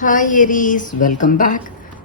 Hi Aries, welcome back.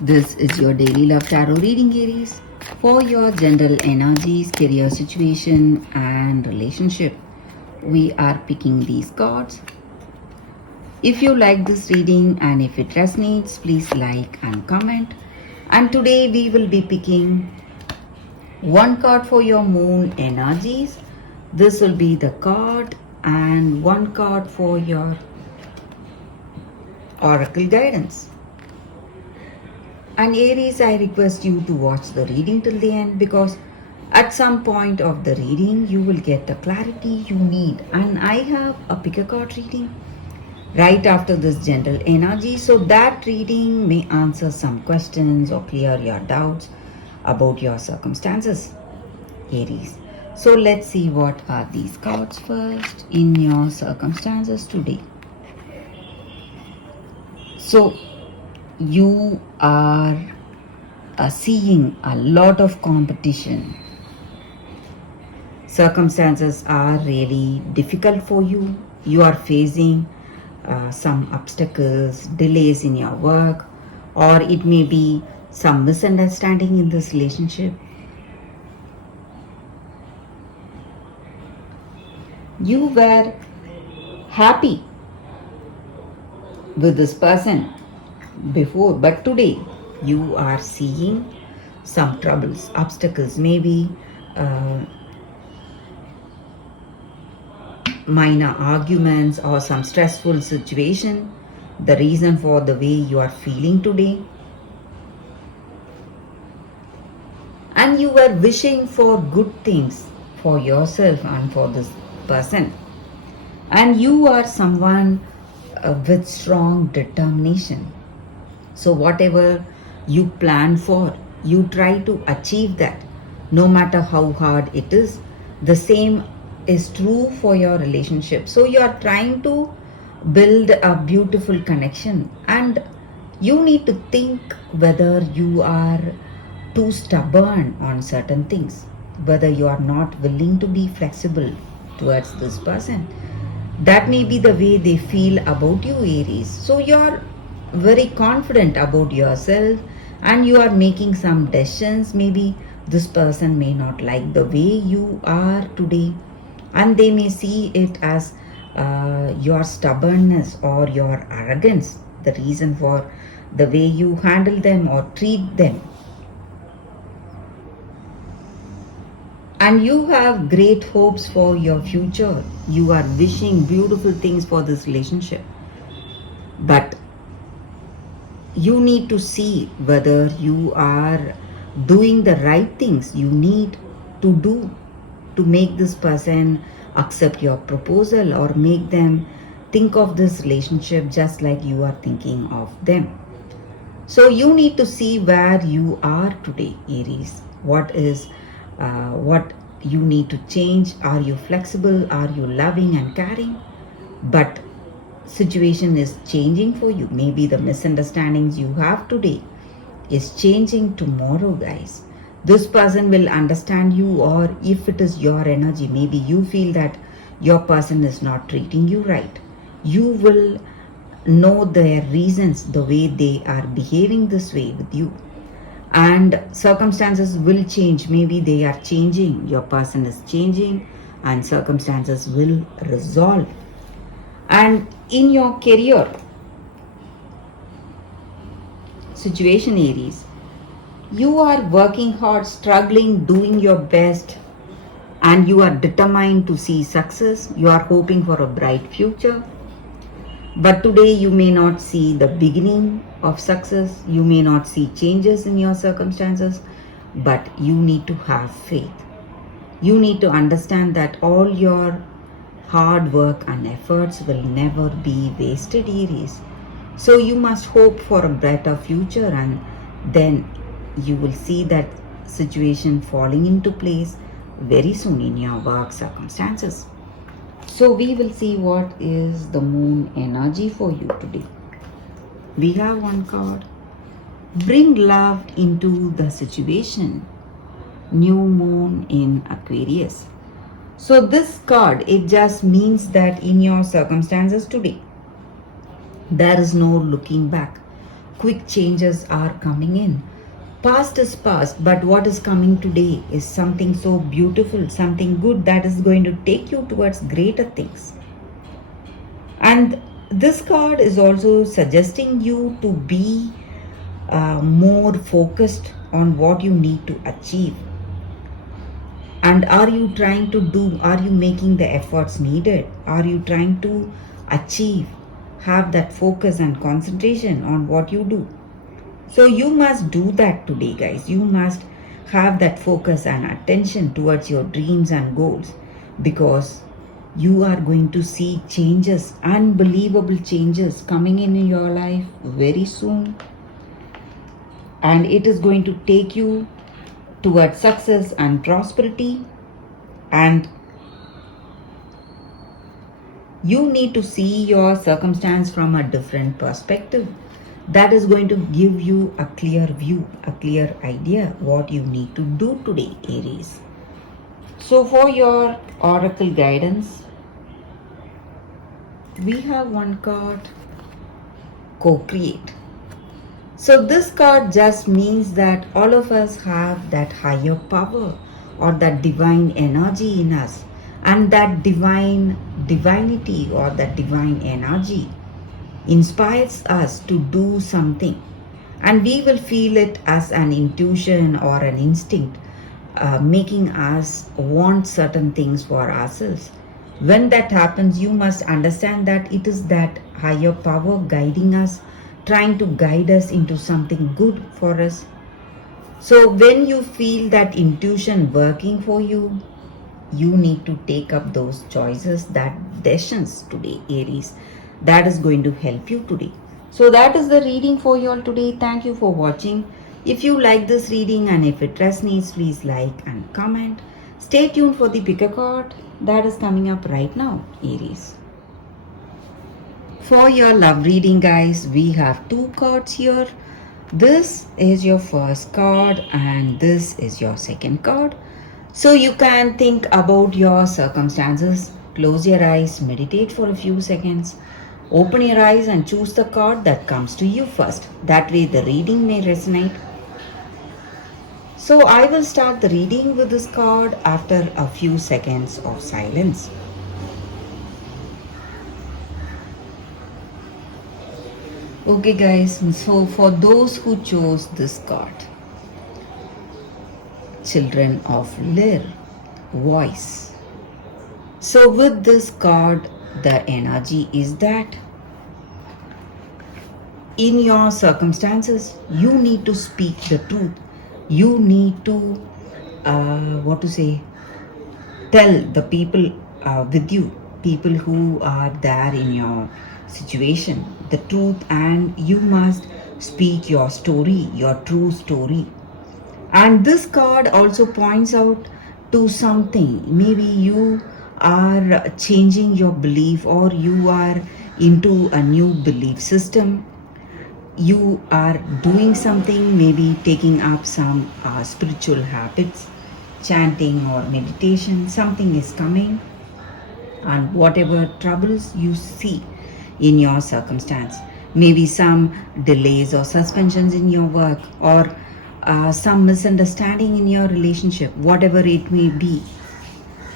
This is your daily love tarot reading, Aries, for your general energies, career situation, and relationship. We are picking these cards. If you like this reading and if it resonates, please like and comment. And today we will be picking one card for your moon energies. This will be the card, and one card for your oracle guidance. And Aries, I request you to watch the reading till the end, because at some point of the reading you will get the clarity you need. And I have a pick a card reading right after this general energy, so that reading may answer some questions or clear your doubts about your circumstances, Aries. So let's see what are these cards first in your circumstances today. So you are seeing a lot of competition. Circumstances are really difficult for you. You are facing some obstacles, delays in your work, or it may be some misunderstanding in this relationship. You were happy with this person before, but today you are seeing some troubles, obstacles, maybe minor arguments or some stressful situation, the reason for the way you are feeling today. And you were wishing for good things for yourself and for this person. And you are someone with strong determination. So whatever you plan for, you try to achieve that, no matter how hard it is. The same is true for your relationship. So you are trying to build a beautiful connection, and you need to think whether you are too stubborn on certain things, whether you are not willing to be flexible towards this person. That may be the way they feel about you, Aries. So you are very confident about yourself and you are making some decisions. Maybe this person may not like the way you are today, and they may see it as your stubbornness or your arrogance, the reason for the way you handle them or treat them. And you have great hopes for your future. You are wishing beautiful things for this relationship, but you need to see whether you are doing the right things you need to do to make this person accept your proposal, or make them think of this relationship just like you are thinking of them. So you need to see where you are today, Aries. What you need to change. Are you flexible? Are you loving and caring? But situation is changing for you. Maybe the misunderstandings you have today is changing tomorrow, guys. This person will understand you, or if it is your energy, maybe you feel that your person is not treating you right, you will know their reasons, the way they are behaving this way with you. And circumstances will change. Maybe they are changing, your person is changing, and circumstances will resolve. And in your career situation, Aries, you are working hard, struggling, doing your best, and you are determined to see success. You are hoping for a bright future. But today you may not see the beginning of success. You may not see changes in your circumstances, but you need to have faith. You need to understand that all your hard work and efforts will never be wasted, Aries. So you must hope for a better future, and then you will see that situation falling into place very soon in your work circumstances. So we will see what is the moon energy for you today. We have one card. Bring love into the situation. New moon in Aquarius. So this card, it just means that in your circumstances today, There is no looking back. Quick changes are coming in. Past is past, but what is coming today is something so beautiful, something good that is going to take you towards greater things. And this card is also suggesting you to be more focused on what you need to achieve. And are you making the efforts needed? Are you trying to achieve, have that focus and concentration on what you do? So you must do that today, guys. You must have that focus and attention towards your dreams and goals, because you are going to see changes, unbelievable changes coming in your life very soon. And it is going to take you towards success and prosperity. And you need to see your circumstance from a different perspective. That is going to give you a clear view, a clear idea what you need to do today, Aries. So for your oracle guidance, we have one card, co-create. So this card just means that all of us have that higher power or that divine energy in us, and that divinity or that divine energy inspires us to do something, and we will feel it as an intuition or an instinct, making us want certain things for ourselves. When that happens, you must understand that it is that higher power guiding us, trying to guide us into something good for us. So when you feel that intuition working for you, you need to take up those choices, that decisions today, Aries. That is going to help you today. So that is the reading for you all today. Thank you for watching. If you like this reading and if it resonates, please like and comment. Stay tuned for the picker card that is coming up right now, Aries. For your love reading, guys, we have two cards here. This is your first card and this is your second card. So you can think about your circumstances, close your eyes, meditate for a few seconds, open your eyes and choose the card that comes to you first. That way the reading may resonate. So I will start the reading with this card after a few seconds of silence. Okay guys, so for those who chose this card, Children of Lyre, voice. So with this card, the energy is that in your circumstances, you need to speak the truth. You need to, tell the people with you, people who are there in your situation, the truth, and you must speak your story, your true story. And this card also points out to something. Maybe you are changing your belief, or you are into a new belief system. You are doing something, maybe taking up some spiritual habits, chanting or meditation. Something is coming, and whatever troubles you see in your circumstance, maybe some delays or suspensions in your work, or some misunderstanding in your relationship, whatever it may be,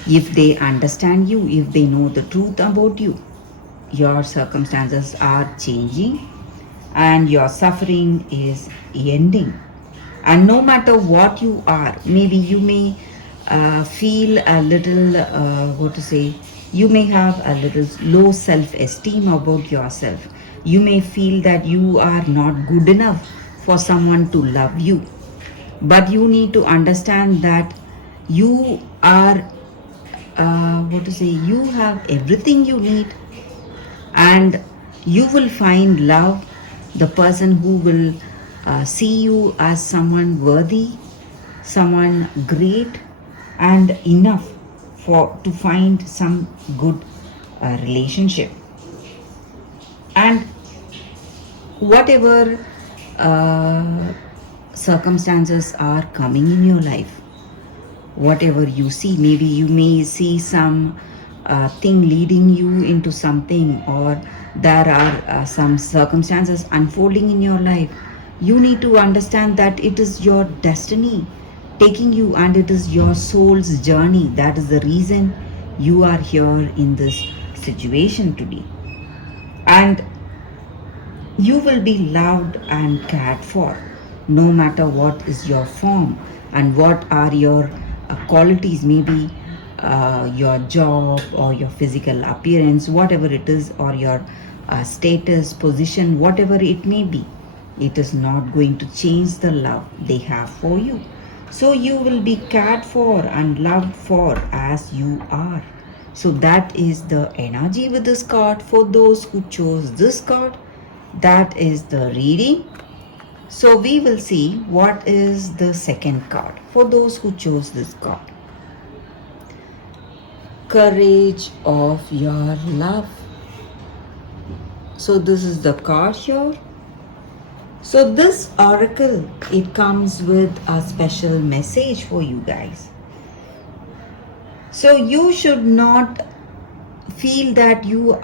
if they understand you, if they know the truth about you, your circumstances are changing and your suffering is ending. And no matter what you are, maybe you may feel a little, you may have a little low self-esteem about yourself. You may feel that you are not good enough for someone to love you. But you need to understand that you are, you have everything you need, and you will find love, the person who will see you as someone worthy, someone great and enough to find some good relationship. And whatever circumstances are coming in your life, whatever you see, maybe you may see some thing leading you into something, or there are some circumstances unfolding in your life. You need to understand that it is your destiny taking you, and it is your soul's journey. That is the reason you are here in this situation today. And you will be loved and cared for no matter what is your form and what are your qualities, maybe your job or your physical appearance, whatever it is, or your status, position, whatever it may be. It is not going to change the love they have for you. So you will be cared for and loved for as you are. So that is the energy with this card for those who chose this card. That is the reading. So we will see what is the second card for those who chose this card. Courage of your love. So this is the card here. So this oracle, it comes with a special message for you guys. So you should not feel that you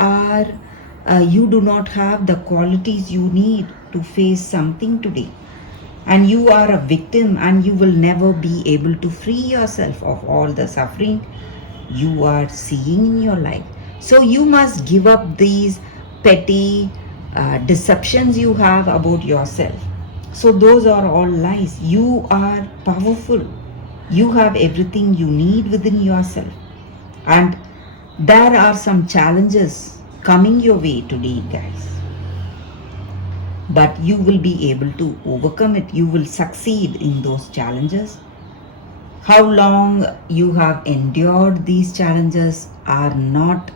do not have the qualities you need to face something today, and you are a victim, and you will never be able to free yourself of all the suffering you are seeing in your life. So you must give up these petty deceptions you have about yourself. So those are all lies. You are powerful. You have everything you need within yourself. And there are some challenges coming your way today, guys. But you will be able to overcome it. You will succeed in those challenges. How long you have endured these challenges are not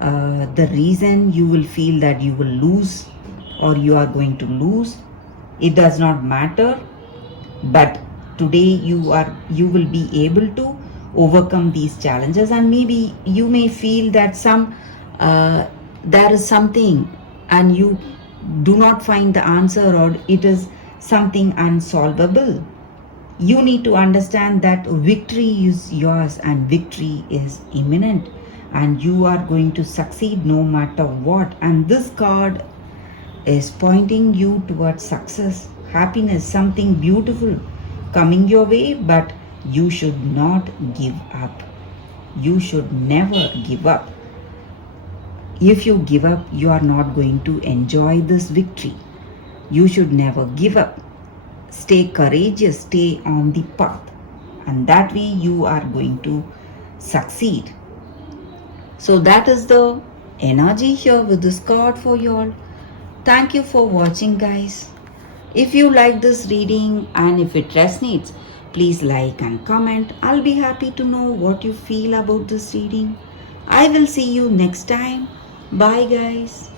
the reason you will feel that you will lose or you are going to lose. It does not matter. But today you will be able to overcome these challenges, and maybe you may feel that there is something and you do not find the answer, or it is something unsolvable. You need to understand that victory is yours and victory is imminent, and you are going to succeed no matter what. And this card is pointing you towards success, happiness, something beautiful coming your way. But you should not give up. You should never give up. If you give up, you are not going to enjoy this victory. You should never give up. Stay courageous, stay on the path, and that way you are going to succeed. So that is the energy here with this card for you all. Thank you for watching, guys. If you like this reading and if it resonates, please like and comment. I'll be happy to know what you feel about this reading. I will see you next time. Bye, guys.